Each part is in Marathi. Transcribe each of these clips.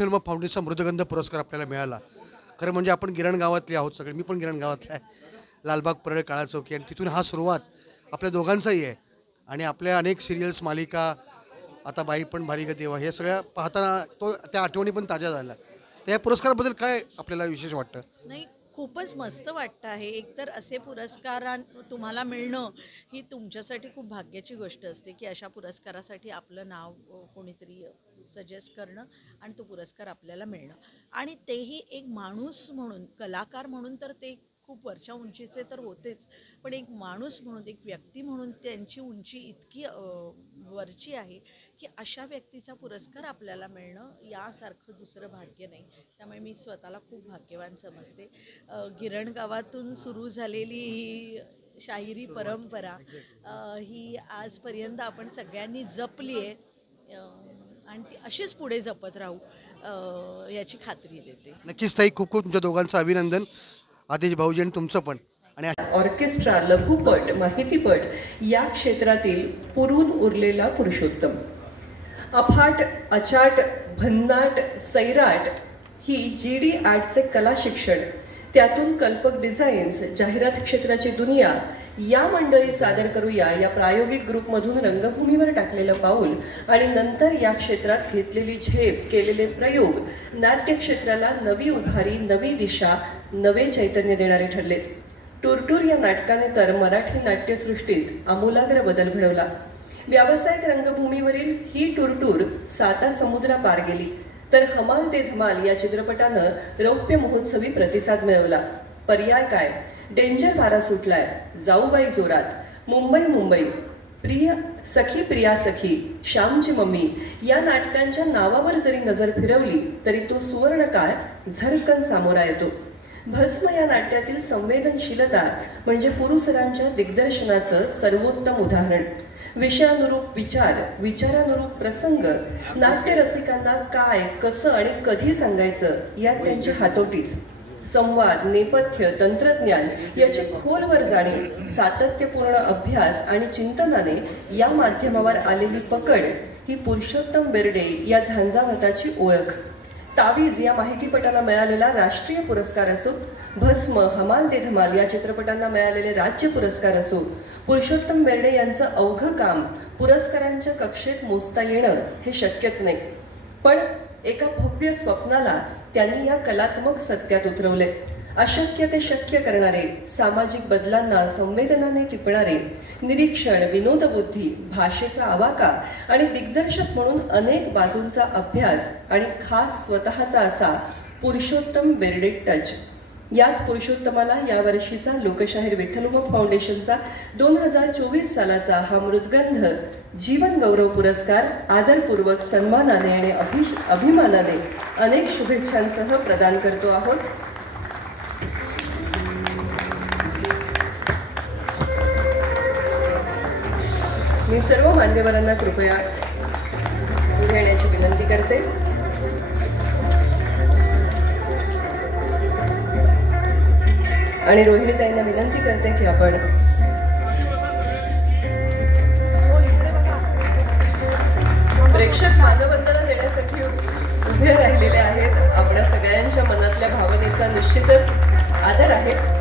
विठ्ठल फाउंडेशनचा मृदगंध पुरस्कार आपल्याला मिळाला. खरं म्हणजे आपण गिरण गावातले आहोत सगळे, मी पण गिरण गावातला आहे, लालबाग परळ काळा चौकी, आणि तिथून हा सुरुवात आपल्या दोघांचाही आहे. आणि आपल्या अनेक सिरियल्स, मालिका, आता बाई पण भारी ग देवा, हे सगळ्या पाहताना तो त्या आठवणी पण ताज्या झाल्या. तर या पुरस्काराबद्दल काय आपल्याला विशेष वाटतं? नाही, खूपच मस्त वाटतं आहे. एकतर असे पुरस्कार तुम्हाला मिळणं ही तुमच्यासाठी खूप भाग्याची गोष्ट असते, की अशा पुरस्कारासाठी आपलं नाव कोणीतरी सजेस्ट करणं आणि तो पुरस्कार आपल्याला मिळणं, आणि तेही एक माणूस म्हणून, कलाकार म्हणून तर ते खूप वरच्या उंचीचे तर होतेच, पण एक माणूस म्हणून, एक व्यक्ती म्हणून त्यांची उंची इतकी वरची आहे की अशा व्यक्तीचा पुरस्कार आपल्याला मिळणं यासारखं दुसरं भाग्य नाही. त्यामुळे मी स्वतःला खूप भाग्यवान समजते. गिरण गावातून सुरू झालेली ही शाहिरी परंपरा ही आजपर्यंत आपण सगळ्यांनी जपली आहे, आणि ती अशीच पुढे जपत राहू याची खात्री देते. नक्कीच ताई, खूप खूप तुमच्या दोघांचं अभिनंदन, आदेश भाऊजी आणि तुमचं पण. आणि ऑर्केस्ट्रा, लघुपट, माहितीपट या क्षेत्रातील पुरून उरलेला पुरुषोत्तम. अफाट, अचाट, भन्नाट, सैराट ही GD आर्टचे कला शिक्षण, त्यातून कल्पक डिझाईन्स, जाहिरात क्षेत्राची दुनिया या मंडळी सादर करूया या प्रायोगिक ग्रुपमधून रंगभूमीवर टाकलेलं पाऊल आणि नंतर या क्षेत्रात घेतलेली झेप, केलेले प्रयोग नाट्य क्षेत्राला नवी उभारी, नवी दिशा, नवे चैतन्य देणारे ठरले. टूरटूर या नाटकाने तर मराठी नाट्यसृष्टीत आमूलाग्र बदल घडवला. व्यावसायिक रंगभूमीवरील ही टूरटूर 7 समुद्रापार गेली, तर हमाल ते धमाल या चित्रपटानं रौप्य महोत्सवी प्रतिसाद मिळवला. पर्याय काय, डेंजर वारा सुटलाय, जाऊबाई जोरात, मुंबई मुंबई, प्रिय सखी प्रिया सखी, श्यामची मम्मी या नाटकांच्या नावावर जरी नजर फिरवली तरी तो सुवर्णकाळ झरकन सामोरा येतो. भस्म या नाट्यातील संवेदनशीलता म्हणजे पुरुसरांच्या दिग्दर्शनाचं सर्वोत्तम उदाहरण. विषयानुरूप विचार, विचारानुरूप प्रसंग, नाट्य रसिकांना काय, कसं आणि कधी सांगायचं यात त्यांची हातोटीच. संवाद, नेपथ्य, तंत्रज्ञान याची खोलवर जाणीव, सातत्यपूर्ण अभ्यास आणि चिंतनाने या माध्यमावर आलेली पकड ही पुरुषोत्तम बेर्डे या झंझावाताची ओळख. तावीज या माहितीपटाला मिळालेला राष्ट्रीय पुरस्कार असो, भस्म, हमाल दे धमाल या चित्रपटांना मिळालेले राज्य पुरस्कार असो, पुरुषोत्तम बेर्डे यांचं अवघं काम पुरस्कारांच्या कक्षेत मोजता येणं हे शक्यच नाही. पण एका भव्य स्वप्नाला त्यांनी या कलात्मक सत्यात उतरवले. अशक्य ते शक्य करणारे, सामाजिक बदलांना संवेदनाने टिपणारे, निरीक्षण, विनोदबुद्धी, भाषेचा आवाका आणि दिग्दर्शक म्हणून अनेक बाजूंचा अभ्यास आणि खास स्वतःचा असा पुरुषोत्तम बेर्डे टच. याच पुरुषोत्तमाला यावर्षीचा लोकशाहीर विठ्ठल फाउंडेशनचा 2024 सालाचा हा मृदगंध जीवन गौरव पुरस्कार आदरपूर्वक सन्मानाने आणि अभिमानाने अनेक शुभेच्छांसह प्रदान करतो आहोत. मी सर्व मान्यवरांना कृपया पुढे येण्याची विनंती करते. आणि रोहिणीताईंना विनंती करते की आपण प्रेक्षक मानवंदना देण्यासाठी उभे राहिलेले आहेत. आपल्या सगळ्यांच्या मनातल्या भावनेचा निश्चितच आदर आहे.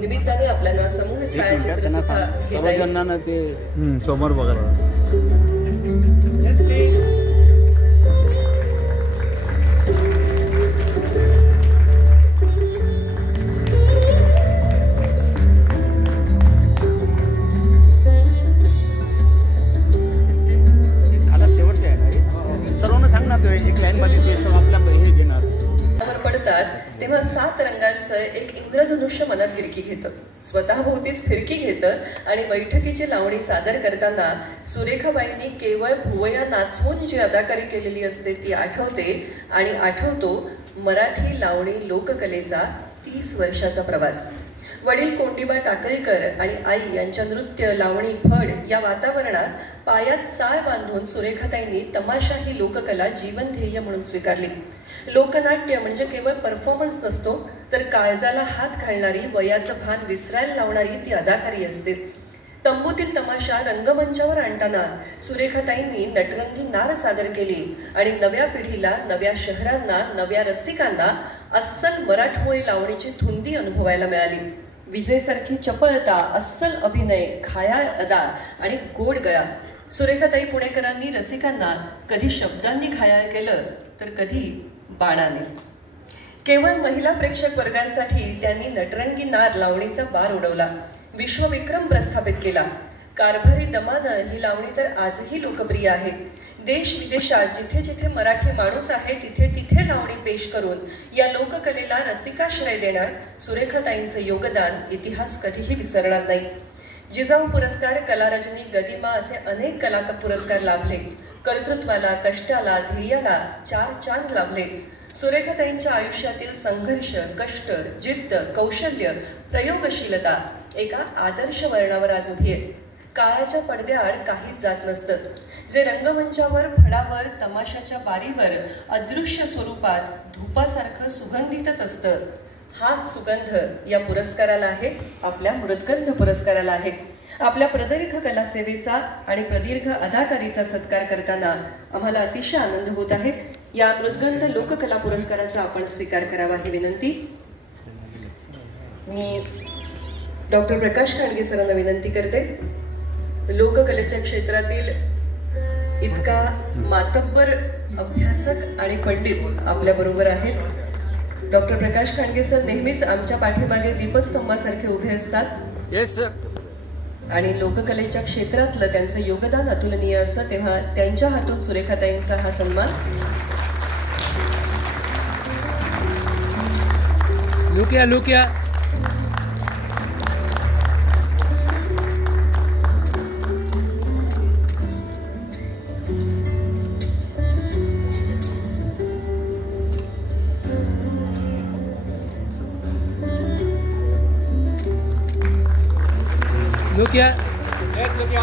निमित्ताने आपल्याला समूह छायाचित्र सुद्धा घेता येईल. ते समोर बघा. असतात तेव्हा 7 रंगांचं एक इंद्रधनुष्य मनात गिरकी घेतं, स्वतःभोवतीच फिरकी घेतं आणि बैठकीची लावणी सादर करताना सुरेखाबाईंनी केवळ भुवया नाचवून जी अदाकारी केलेली असते ती आठवते आणि आठवतो मराठी लावणी लोककलेचा 30 वर्षाचा प्रवास. वडील कोंडीबा टाकळीकर आणि आई यांच्या नृत्य, लावणी, फड या वातावरणात पायात चाळ बांधून सुरेखाताईंनी तमाशा ही लोककला जीवनध्येय म्हणून स्वीकारली. लोकनाट्य म्हणजे केवळ परफॉर्मन्स नसतो, तर काळजाला हात घालणारी, वयाचं भान विसरायला लावणारी ती अदाकारी असते. तंबूतील तमाशा रंगमंचावर आणताना सुरेखाताईंनी नटरंगी नार सादर केली आणि नव्या पिढीला, नव्या शहरांना, नव्या रसिकांना अस्सल मराठमोळी लावणीची धुंदी अनुभवायला मिळाली. विजेसारखी चपळता, अस्सल अभिनय, घायाळ अदा आणि गोड गळा. सुरेखाताई पुणेकरांनी रसिकांना कधी शब्दांनी घायाळ केलं तर कधी बाणाने. केवळ महिला प्रेक्षक वर्गांसाठी त्यांनी नटरंगी नार लावणीचा बार उडवला, विश्वविक्रम प्रस्थापित केला. कारभारी दमानं ही लावणी तर आजही लोकप्रिय आहे. देश विदेशात जिथे जिथे मराठी माणूस आहे तिथे तिथे लावणी पेश करून या लोककलेला रसिकाश्रय देण्यात सुरेखाताईंचं योगदान इतिहास कधीही विसरणार नाही. जिजाऊ पुरस्कार, कलारजनी, गदिमा असे अनेक कला पुरस्कार लाभले. कर्तृत्वाला, कष्टाला, ध्येयाला 4 चांद लाभले. सुरेखाताईंच्या आयुष्यातील संघर्ष, कष्ट, जिद्द, कौशल्य, प्रयोगशीलता एका आदर्श वर्णावर आज उभी आहे. काळाच्या पडद्याआड काहीच जात नसतं. जे रंगमंचावर, फडावर, तमाशाच्या बारीवर अदृश्य स्वरूपात धुपासारखं सुगंधितच असतं, हाच सुगंध या पुरस्काराला आहे, आपल्या मृदगंध पुरस्काराला आहे. आपल्या प्रदीर्घ कलासेवेचा आणि प्रदीर्घ अदाकारीचा सत्कार करताना आम्हाला अतिशय आनंद होत आहे. या मृदगंध लोककला पुरस्काराचा आपण स्वीकार करावा ही विनंती. मी डॉक्टर प्रकाश खांडगे सरांना विनंती करते. लोककलेच्या क्षेत्रातील इतका मातब्बर अभ्यासक आणि पंडित आपल्या बरोबर आहेत. डॉक्टर प्रकाश खांडगे सर नेहमीच आमच्या पाठीमागे दीपस्तंभासारखे उभे असतात. Yes sir. आणि लोककलेच्या क्षेत्रातलं त्यांचं योगदान अतुलनीय असं. तेव्हा त्यांच्या हातून सुरेखाताईंचा हा सन्मान. लुकिया Yes, Lukia.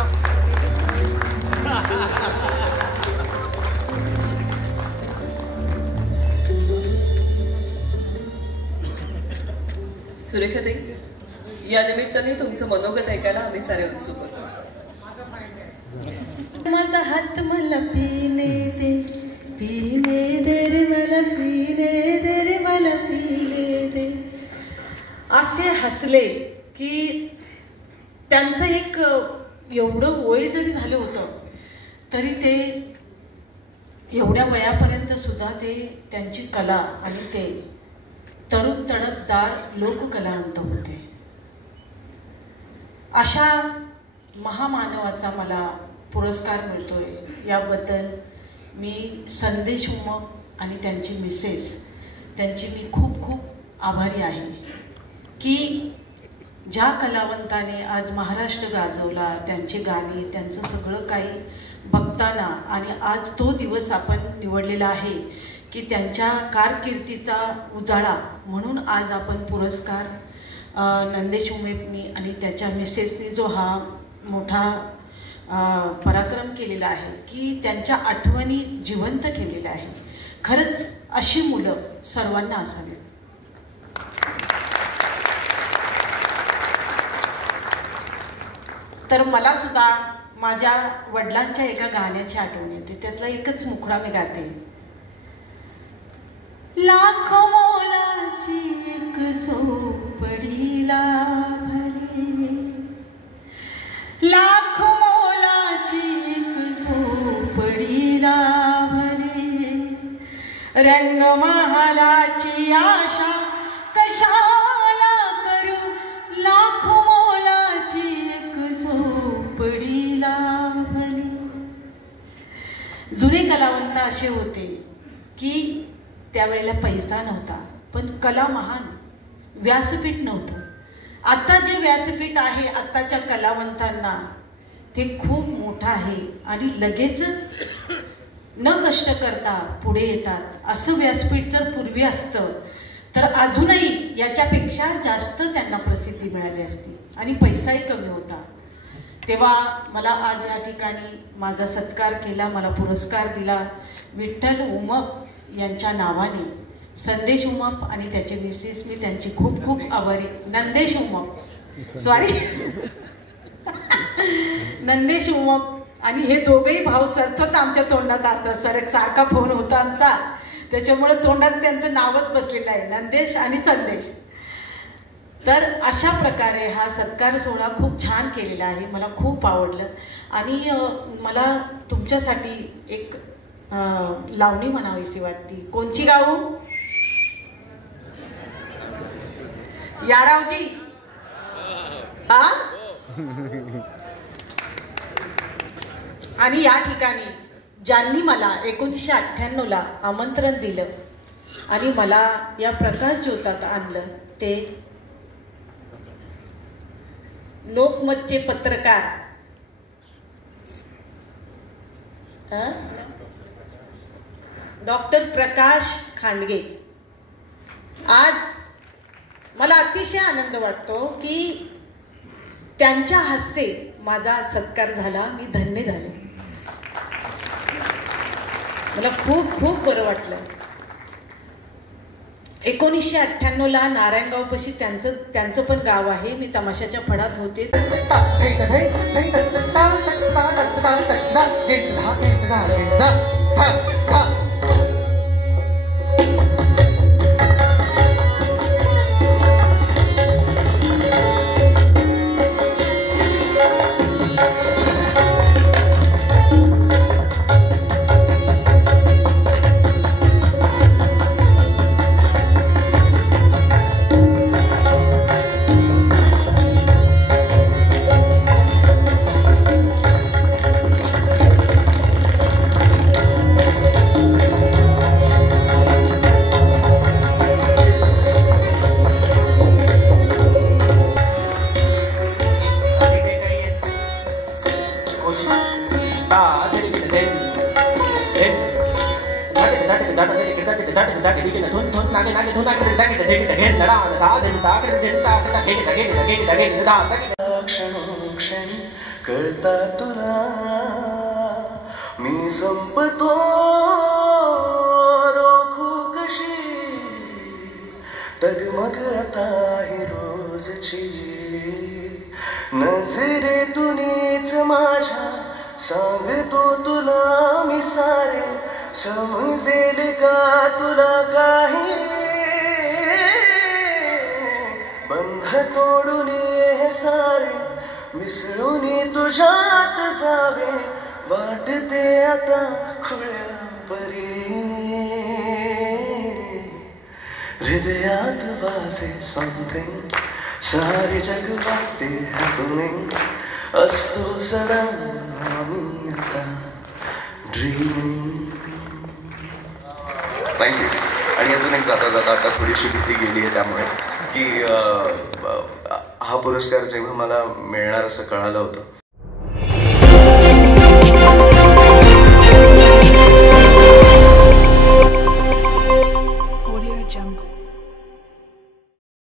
सुरेखाताई, या निमित्ताने तुमचं मनोगत ऐकायला आम्ही सारे उत्सुक होतो. माझा हात मला पीने दे रे मला, पीने दे रे मला, पीने दे. असे हसले की त्यांचं एक एवढं वय जरी झालं होतं तरी ते एवढ्या वयापर्यंत सुद्धा ते त्यांची कला आणि ते तरुण तडफदार लोककलावंत होते. अशा महामानवाचा मला पुरस्कार मिळतोय याबद्दल मी संदेश उमप आणि त्यांची मिसेस त्यांची मी खूप खूप आभारी आहे की ज्या कलावंताने आज महाराष्ट्र गाजवला, त्यांचे गाणी, त्यांचं सगळं काही बघताना आणि आज तो दिवस आपण निवडलेला आहे की त्यांच्या कारकिर्दीचा उजाळा म्हणून आज आपण पुरस्कार नंदेश उमेपनी आणि त्याच्या मिसेसनी जो हा मोठा पराक्रम केलेला आहे की त्यांच्या आठवणी जिवंत ठेवलेल्या आहे. खरंच अशी मुलं सर्वांना असावीत. तर मला सुद्धा माझ्या वडिलांच्या एका गाण्याची आठवण येते. त्यातला एकच मुखडा मी गाते. लाख मोलाची एक झोपडीला भले, लाख मोलाची एक झोपडीला भले, रंगमहालाची आशा कशाला करू, लाख मोलाची एक झोपडीला भले. जुने कलावंत असे होते की त्यावेळेला पैसा नव्हता, पण कला महान, व्यासपीठ नव्हतं. आता जे व्यासपीठ आहे आत्ताच्या कलावंतांना ते खूप मोठं आहे आणि लगेचच न कष्ट करता पुढे येतात. असं व्यासपीठ जर पूर्वी असतं तर अजूनही याच्यापेक्षा जास्त त्यांना प्रसिद्धी मिळाली असती आणि पैसाही कमी होता. तेव्हा मला आज या ठिकाणी माझा सत्कार केला, मला पुरस्कार दिला विठ्ठल उमप यांच्या नावाने. संदेश उमप आणि त्याचे मिसेस, मी त्यांची खूप खूप आभारी. नंदेश उमप, सॉरी नंदेश उमप. आणि हे दोघंही भाऊ सतत आमच्या तोंडात असतात. सर एक सारखा फोन होता आमचा, त्याच्यामुळे तोंडात त्यांचं नावच बसलेलं आहे, नंदेश आणि संदेश. तर अशा प्रकारे हा सत्कार सोहळा खूप छान केलेला आहे, मला खूप आवडलं. आणि मला तुमच्यासाठी एक लावणी म्हणावीशी वाटते. कोणची गाऊ? यारावजी हा. आणि या ठिकाणी ज्यांनी मला 1998ला आमंत्रण दिलं आणि मला या प्रकाश ज्योतात आणलं ते लोकमतचे पत्रकार डॉक्टर प्रकाश खांडगे. आज मला अतिशय आनंद वाटतो की त्यांच्या हस्ते माझा सत्कार झाला. मी धन्य झाले, मला खूप खूप बरं वाटलं. 1998ला नारायणगावपाशी त्यांचं पण गाव आहे. मी तमाशाच्या फडात होते. क्षणोक्षण कळता तुला मी संपतो रोखू कशी तगमग आता ही रोजची नजरेतूनच माझ्या सांगतो तुला मी सारे समजेल का तुला काही बंध तोडून हे सारे मिसळून तुझ्यात जावे वाटते आता खुळ्या परी हृदयात वाजे समथिंग सारे जग वाटते हॅपनिंग असतो सदा आम्ही आता ड्रीमिंग. थँक्यू. आणि अजून एक जाता जाता आता थोडीशी भीती गेली आहे त्यामुळे की हा पुरस्कार जेव्हा मला मिळणार असं कळालं होतं